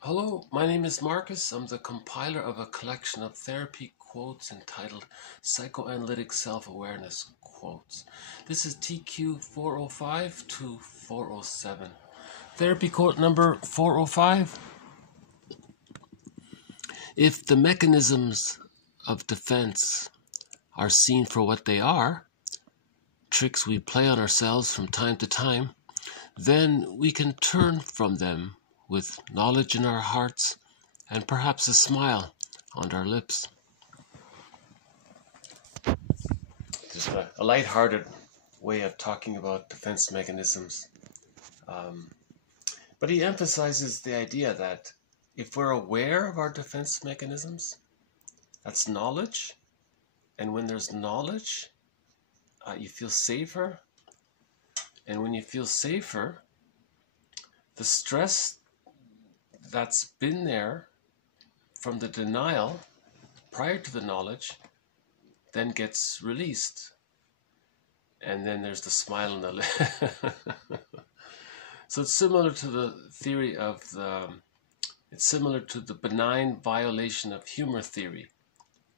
Hello, my name is Marcus. I'm the compiler of a collection of therapy quotes entitled Psychoanalytic Self Awareness Quotes. This is TQ 405 to 407. Therapy quote number 405. If the mechanisms of defense are seen for what they are, tricks we play on ourselves from time to time, then we can turn from them with knowledge in our hearts and perhaps a smile on our lips. Just a lighthearted way of talking about defense mechanisms. But he emphasizes the idea that if we're aware of our defense mechanisms, that's knowledge. And when there's knowledge, you feel safer. And when you feel safer, the stress that's been there from the denial prior to the knowledge then gets released. And then there's the smile on the lip. So it's similar to the theory of it's similar to the benign violation of humor theory.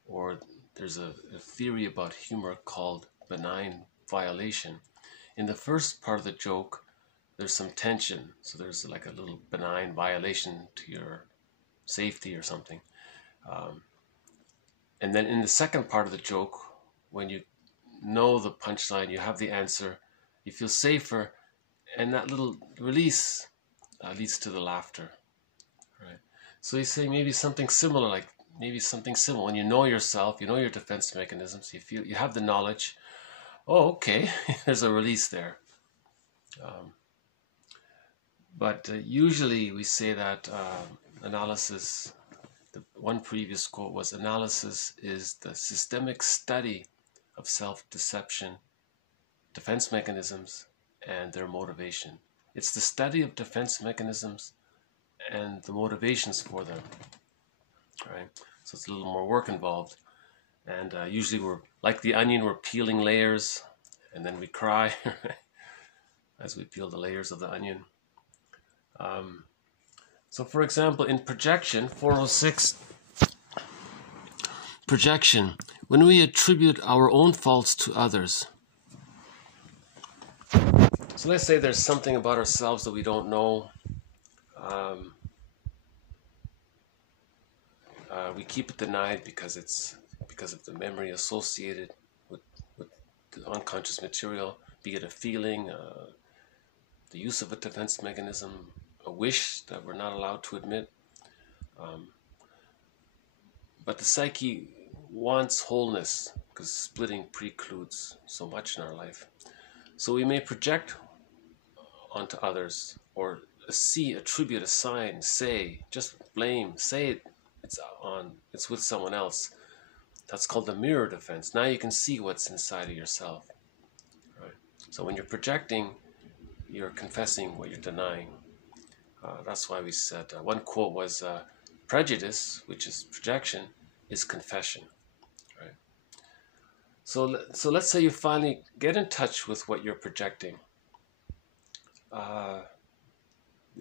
Or there's a theory about humor called benign violation. In the first part of the joke, there's some tension. So there's like a little benign violation to your safety or something. And then in the second part of the joke, when you know the punchline, you have the answer, you feel safer, and that little release leads to the laughter. Right? So he's saying maybe something similar, when you know yourself, you know your defense mechanisms, you have the knowledge. Oh, okay, there's a release there. But usually we say that analysis, the one previous quote was, analysis is the systemic study of self-deception, defense mechanisms, and their motivation. It's the study of defense mechanisms and the motivations for them, right? So it's a little more work involved. And usually we're, like the onion, we're peeling layers, and then we cry as we peel the layers of the onion. So for example, in projection, 406, projection, when we attribute our own faults to others. So let's say there's something about ourselves that we don't know. We keep it denied because of the memory associated with the unconscious material, be it a feeling, the use of a defense mechanism, a wish that we're not allowed to admit. But the psyche wants wholeness because splitting precludes so much in our life. So we may project onto others or attribute, assign, say, just blame, say it's with someone else. That's called the mirror defense. Now you can see what's inside of yourself. Right? So when you're projecting, you're confessing what you're denying. That's why we said, one quote was, prejudice, which is projection, is confession. Right? So let's say you finally get in touch with what you're projecting.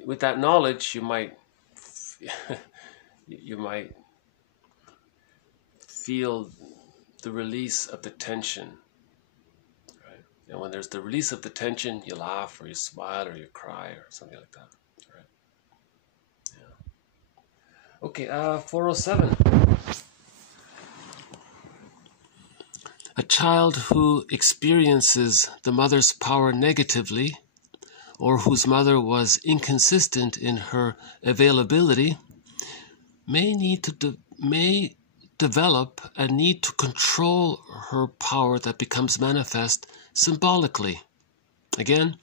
With that knowledge, you might feel the release of the tension. Right? And when there's the release of the tension, you laugh or you smile or you cry or something like that. Okay, 407. A child who experiences the mother's power negatively, or whose mother was inconsistent in her availability, may develop a need to control her power that becomes manifest symbolically. Again,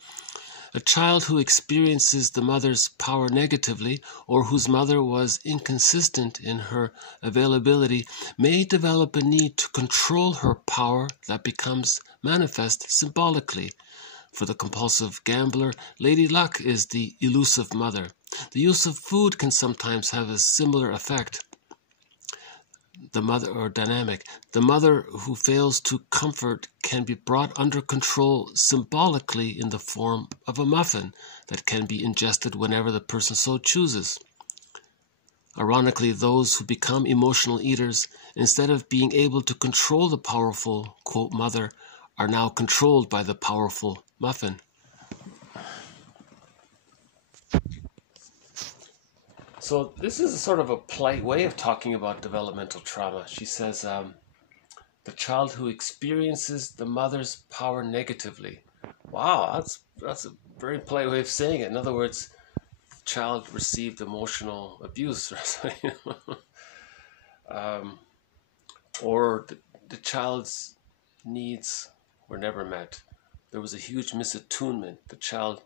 a child who experiences the mother's power negatively, or whose mother was inconsistent in her availability, may develop a need to control her power that becomes manifest symbolically. For the compulsive gambler, Lady Luck is the elusive mother. The use of food can sometimes have a similar effect. The mother who fails to comfort can be brought under control symbolically in the form of a muffin that can be ingested whenever the person so chooses. Ironically, those who become emotional eaters, instead of being able to control the powerful, quote, mother, are now controlled by the powerful muffin. So this is a sort of a polite way of talking about developmental trauma. She says, the child who experiences the mother's power negatively. Wow, that's a very polite way of saying it. In other words, the child received emotional abuse, or the child's needs were never met. There was a huge misattunement. The child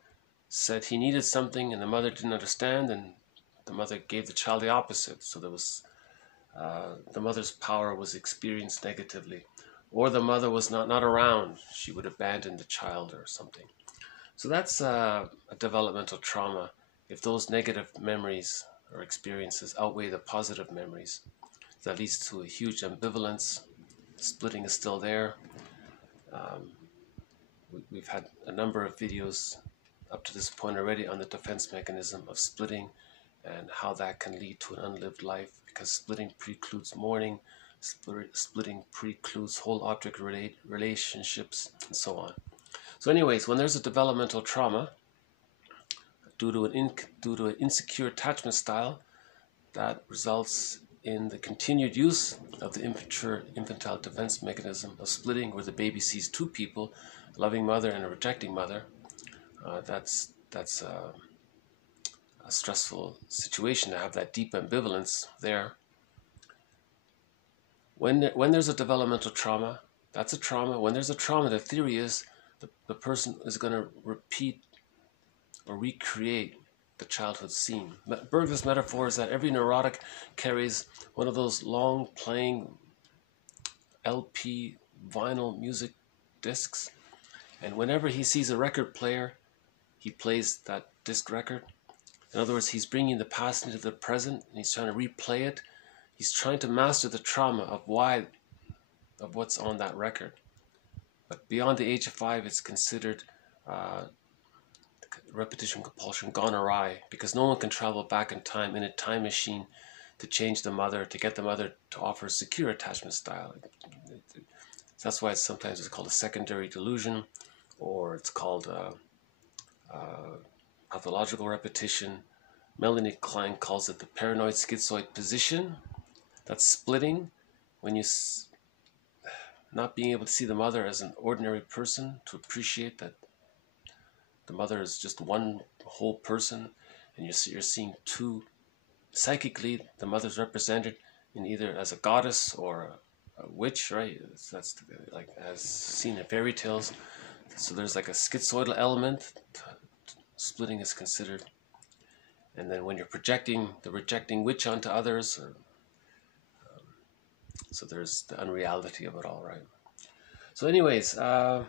said he needed something and the mother didn't understand, and the mother gave the child the opposite. So there was the mother's power was experienced negatively, or the mother was not around. She would abandon the child or something. So that's a developmental trauma. If those negative memories or experiences outweigh the positive memories, that leads to a huge ambivalence. Splitting is still there. We've had a number of videos up to this point already on the defense mechanism of splitting and how that can lead to an unlived life, because splitting precludes mourning, splitting precludes whole object relationships, and so on. So anyways, when there's a developmental trauma due to an insecure attachment style, that results in the continued use of the infantile defense mechanism of splitting, where the baby sees two people, a loving mother and a rejecting mother. That's a stressful situation to have that deep ambivalence there. When there's a developmental trauma, that's a trauma. When there's a trauma, the theory is the person is going to repeat or recreate the childhood scene. Berg's metaphor is that every neurotic carries one of those long playing LP vinyl music discs, and whenever he sees a record player, he plays that disc record. In other words, he's bringing the past into the present and he's trying to replay it. He's trying to master the trauma of what's on that record. But beyond the age of 5, it's considered repetition compulsion gone awry, because no one can travel back in time in a time machine to change the mother, to get the mother to offer a secure attachment style. That's why sometimes it's called a secondary delusion, or it's called pathological repetition. Melanie Klein calls it the paranoid schizoid position. That's splitting, when you not being able to see the mother as an ordinary person, to appreciate that the mother is just one whole person, and you're seeing two. Psychically, the mother's represented in either as a goddess or a witch, right? That's like as seen in fairy tales. So there's like a schizoidal element. Splitting is considered. And then when you're projecting the rejecting witch onto others, so there's the unreality of it all, right? So anyways, so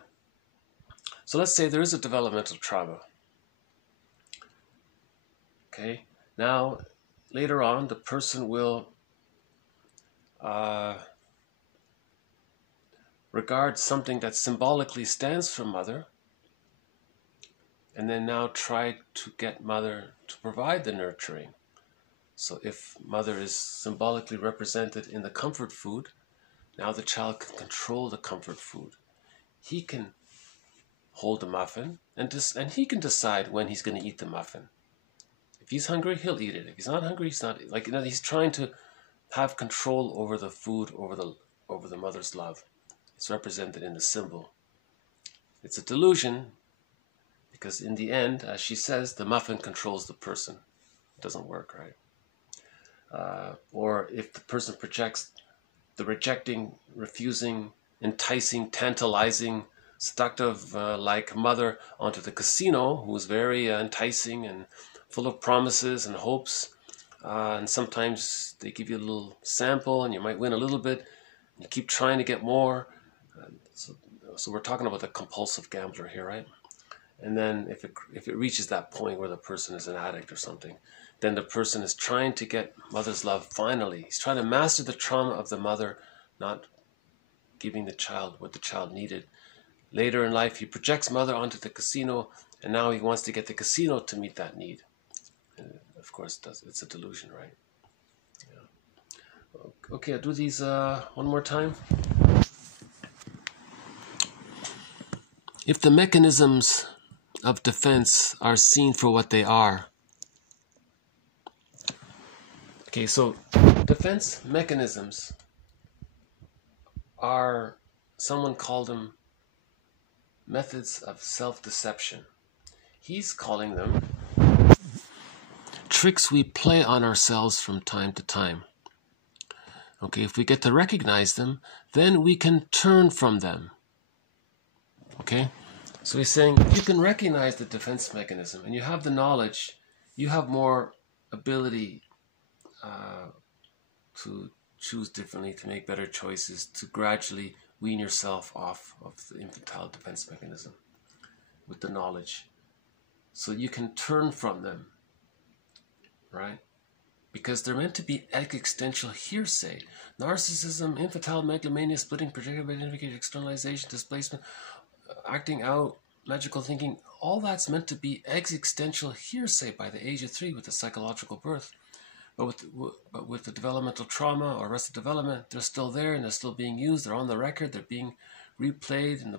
let's say there is a developmental trauma. Okay, now later on the person will regard something that symbolically stands for mother, and then now try to get mother to provide the nurturing. So if mother is symbolically represented in the comfort food, now the child can control the comfort food. He can hold the muffin, and he can decide when he's going to eat the muffin. If he's hungry, he'll eat it. If he's not hungry, he's not. Like, you know, he's trying to have control over the food, over the mother's love. It's represented in the symbol. It's a delusion, because in the end, as she says, the muffin controls the person. It doesn't work, right? Or if the person projects the rejecting, refusing, enticing, tantalizing, seductive like mother onto the casino, who's very enticing and full of promises and hopes, and sometimes they give you a little sample and you might win a little bit, and you keep trying to get more. So we're talking about the compulsive gambler here, right? And then if it reaches that point where the person is an addict or something, then the person is trying to get mother's love finally. He's trying to master the trauma of the mother not giving the child what the child needed. Later in life, he projects mother onto the casino, and now he wants to get the casino to meet that need. And of course, it's a delusion, right? Okay, I'll do these one more time. If the mechanisms of defense are seen for what they are. Okay, so defense mechanisms are, someone called them methods of self-deception. He's calling them tricks we play on ourselves from time to time. Okay, if we get to recognize them, then we can turn from them. Okay, so he's saying if you can recognize the defense mechanism and you have the knowledge, you have more ability to choose differently, to make better choices, to gradually wean yourself off of the infantile defense mechanism with the knowledge. So you can turn from them, right? Because they're meant to be existential hearsay. Narcissism, infantile megalomania, splitting, projective identification, externalization, displacement, acting out, magical thinking, all that's meant to be existential hearsay by the age of 3 with the psychological birth. But with the developmental trauma or arrested development, they're still there and they're still being used. They're on the record. They're being replayed in the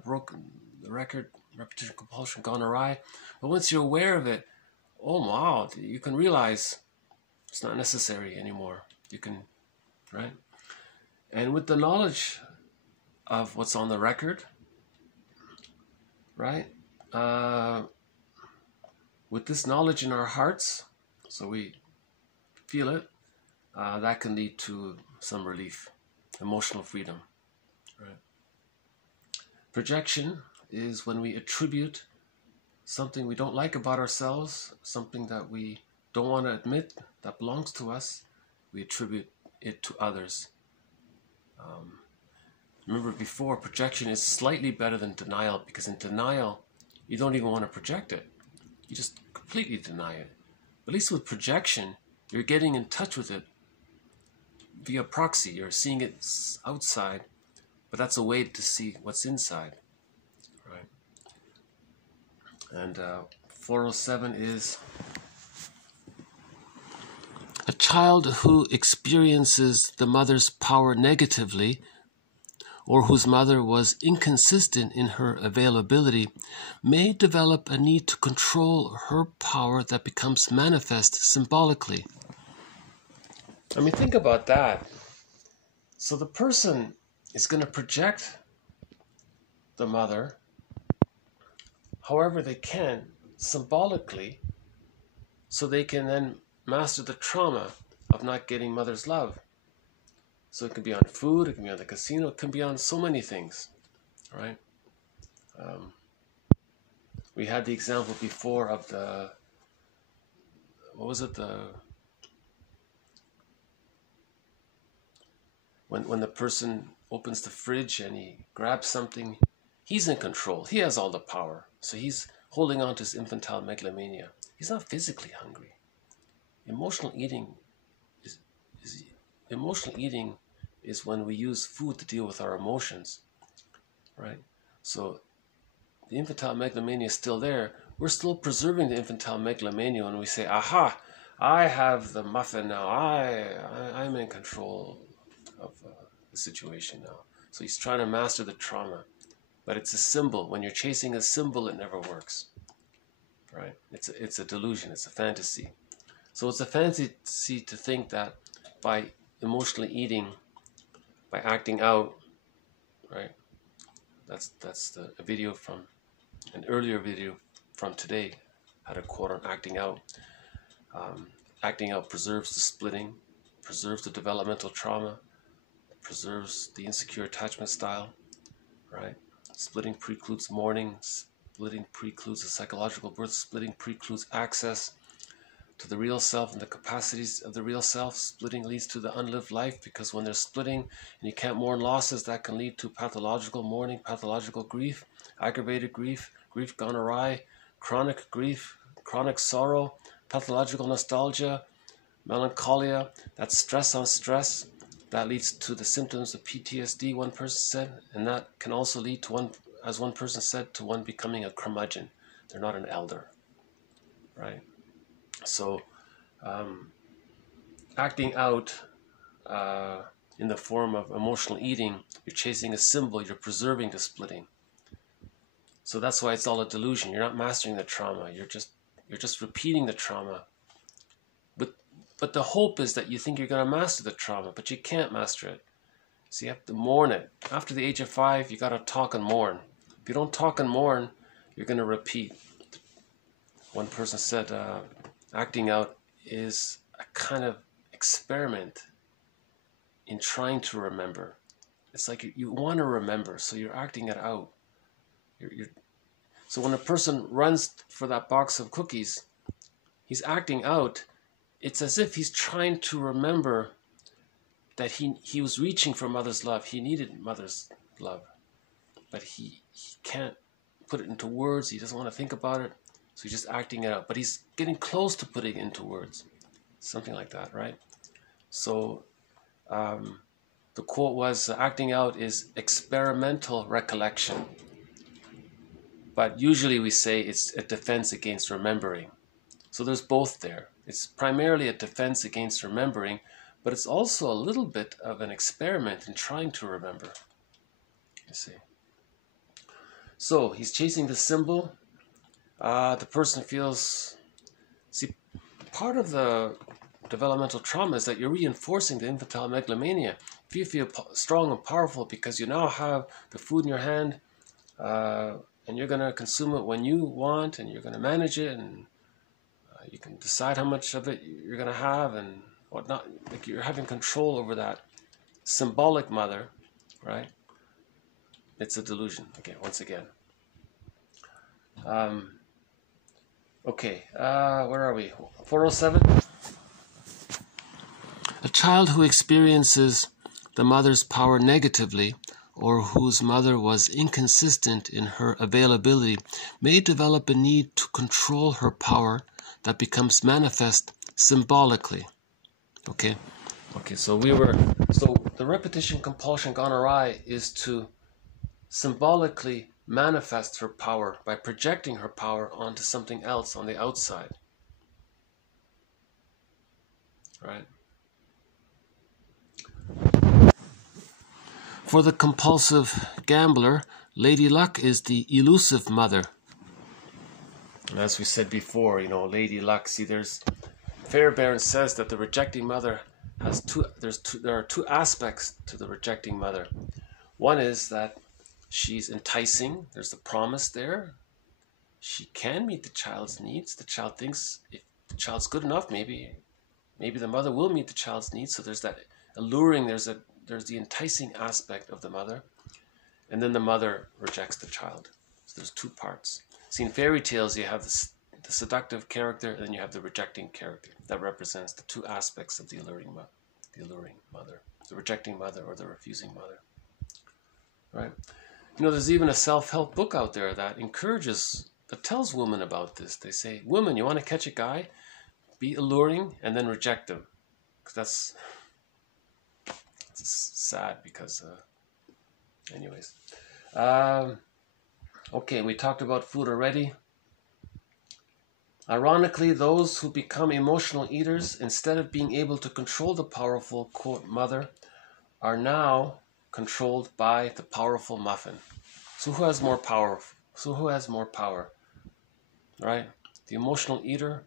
record, repetition, compulsion, gone awry. But once you're aware of it, oh wow, you can realize it's not necessary anymore. You can, right? And with the knowledge of what's on the record, right? With this knowledge in our hearts, so we feel it, that can lead to some relief, emotional freedom, right? Projection is when we attribute something we don't like about ourselves, something that we don't want to admit that belongs to us, we attribute it to others. Remember before, projection is slightly better than denial, because in denial, you don't even want to project it. You just completely deny it. But at least with projection, you're getting in touch with it via proxy. You're seeing it outside, but that's a way to see what's inside, right? And 407 is a child who experiences the mother's power negatively, or whose mother was inconsistent in her availability, may develop a need to control her power that becomes manifest symbolically. I mean, think about that. So the person is going to project the mother however they can, symbolically, so they can then master the trauma of not getting mother's love. So it can be on food, it can be on the casino, it can be on so many things, right? We had the example before of the, what was it, when the person opens the fridge and he grabs something, he's in control, he has all the power, so he's holding on to his infantile megalomania. He's not physically hungry. Emotional eating is when we use food to deal with our emotions, right? So the infantile megalomania is still there. We're still preserving the infantile megalomania when we say, aha, I have the muffin now. I'm in control of the situation now. So he's trying to master the trauma. But it's a symbol. When you're chasing a symbol, it never works, right? It's a delusion. It's a fantasy. So it's a fantasy to think that by emotionally eating, by acting out, right? That's a video from an earlier video from today. Had a quote on acting out. Acting out preserves the splitting, preserves the developmental trauma, preserves the insecure attachment style, right? Splitting precludes mourning. Splitting precludes the psychological birth. Splitting precludes access to the real self and the capacities of the real self. Splitting leads to the unlived life, because when there's splitting and you can't mourn losses, that can lead to pathological mourning, pathological grief, aggravated grief, grief gone awry, chronic grief, chronic sorrow, pathological nostalgia, melancholia. That's stress on stress. That leads to the symptoms of PTSD, one person said, and that can also lead to one, as one person said, to one becoming a curmudgeon. They're not an elder, right? So acting out in the form of emotional eating, you're chasing a symbol, you're preserving the splitting. So that's why it's all a delusion. You're not mastering the trauma. You're just repeating the trauma. But the hope is that you think you're going to master the trauma, but you can't master it. So you have to mourn it. After the age of 5, you got to talk and mourn. If you don't talk and mourn, you're going to repeat. One person said, acting out is a kind of experiment in trying to remember. It's like you want to remember, so you're acting it out. So when a person runs for that box of cookies, he's acting out. It's as if he's trying to remember that he was reaching for mother's love. He needed mother's love, but he can't put it into words. He doesn't want to think about it, so he's just acting it out. But he's getting close to putting it into words, something like that, right? So the quote was, acting out is experimental recollection. But usually we say it's a defense against remembering. So there's both there. It's primarily a defense against remembering, but it's also a little bit of an experiment in trying to remember, you see. So he's chasing the symbol. The person feels... See, part of the developmental trauma is that you're reinforcing the infantile megalomania. If you feel strong and powerful because you now have the food in your hand, and you're going to consume it when you want, and you're going to manage it, and you can decide how much of it you're going to have and whatnot. Like you're having control over that symbolic mother, right? It's a delusion. Okay, once again. Okay, where are we? 407. A child who experiences the mother's power negatively, or whose mother was inconsistent in her availability, may develop a need to control her power that becomes manifest symbolically. Okay, so the repetition compulsion gone awry is to symbolically manifest her power by projecting her power onto something else on the outside. Right? For the compulsive gambler, Lady Luck is the elusive mother. And as we said before, Lady Luck, see, Fairbairn says that the rejecting mother has there are two aspects to the rejecting mother. One is that she's enticing. There's the promise there. She can meet the child's needs. The child thinks if the child's good enough, maybe the mother will meet the child's needs. So there's that alluring, there's the enticing aspect of the mother. And then the mother rejects the child. So there's two parts. See, in fairy tales, you have the seductive character, and then you have the rejecting character. That represents the two aspects of the alluring mother, the rejecting mother or the refusing mother. Right? There's even a self-help book out there that tells women about this. They say, women, you want to catch a guy? Be alluring and then reject him. Because that's sad because, anyways. Okay, we talked about food already. Ironically, those who become emotional eaters, instead of being able to control the powerful, quote, mother, are now controlled by the powerful muffin. So who has more power? Right? The emotional eater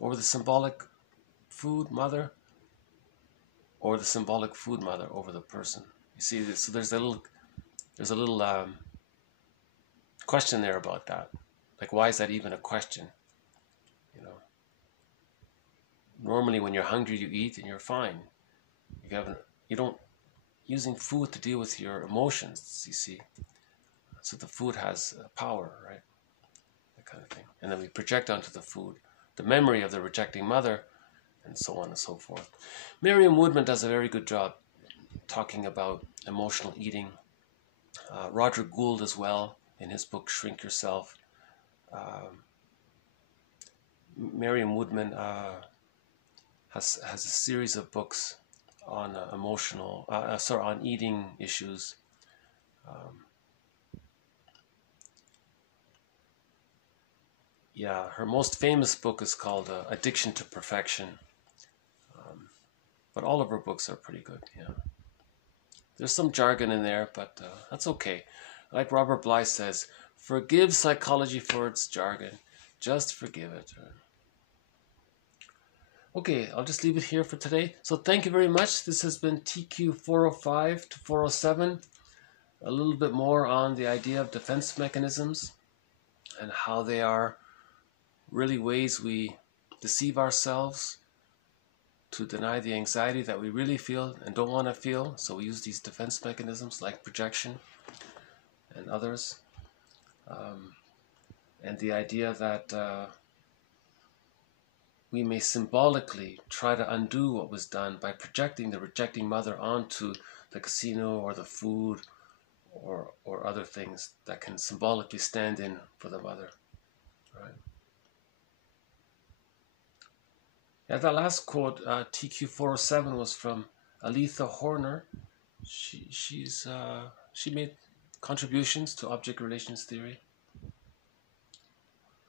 over the symbolic food mother, or the symbolic food mother over the person. You see, so there's a little question there about that. Like, why is that even a question? Normally when you're hungry, you eat and you're fine. You don't using food to deal with your emotions, you see. So the food has power, right? That kind of thing. And then we project onto the food the memory of the rejecting mother, and so on and so forth. Miriam Woodman does a very good job talking about emotional eating. Roger Gould as well, in his book Shrink Yourself. Miriam Woodman has a series of books on on eating issues. Her most famous book is called Addiction to Perfection. But all of her books are pretty good, yeah. There's some jargon in there, but that's okay. Like Robert Bly says, forgive psychology for its jargon. Just forgive it. Okay, I'll just leave it here for today. So thank you very much. This has been TQ 405 to 407. A little bit more on the idea of defense mechanisms and how they are really ways we deceive ourselves to deny the anxiety that we really feel and don't want to feel. So we use these defense mechanisms like projection and others. And the idea that we may symbolically try to undo what was done by projecting the rejecting mother onto the casino or the food or other things that can symbolically stand in for the mother. Right? Yeah, that last quote, TQ 407, was from Aletha Horner. She made contributions to object relations theory.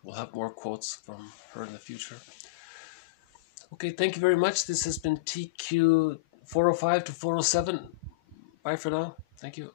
We'll have more quotes from her in the future. Okay, thank you very much. This has been TQ 405 to 407. Bye for now. Thank you.